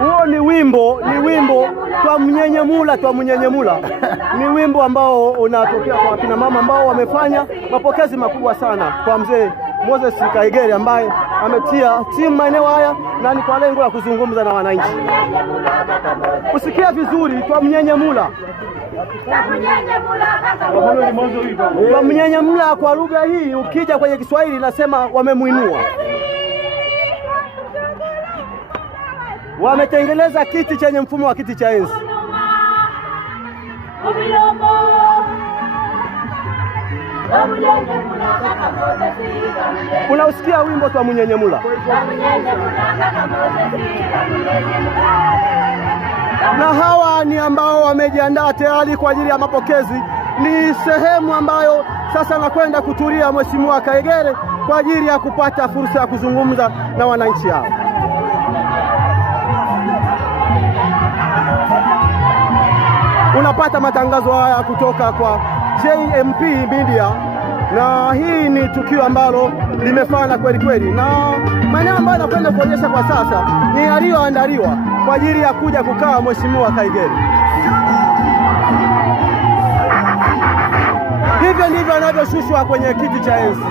Huo ni wimbo Twamunyenyemula. Ni wimbo ambao unatokea kwa kina mama ambao wamefanya mapokezi makubwa sana kwa mzee Moses Kaigere ambaye ametia timu maeneo haya na ni kwa lengo la kuzungumza na wananchi. Usikia vizuri Twamunyenyemula. Twamunyenyemula kwa lugha hii ukija kwenye Kiswahili nasema wamemuinua. Wametengeneza kiti chenye mfumo wa kiti cha enzi. Unausikia wimbo Twamunyenyemula. Na hawa ni ambao wamejiandaa tayari kwa ajili ya mapokezi. Ni sehemu ambayo sasa nakwenda kutulia Mheshimiwa Kaigere kwa ajili ya kupata fursa ya kuzungumza na wananchi hao. Unapata matangazo haya kutoka kwa JMP Media, na hii ni tukio ambalo limefana kweli kweli, na maeneo ambayo nakwenda kuonyesha kwa sasa ni yaliyoandaliwa kwa ajili ya kuja kukaa Mheshimiwa Kaigere. Hivyo ndivyo anavyoshushwa kwenye kiti cha enzi.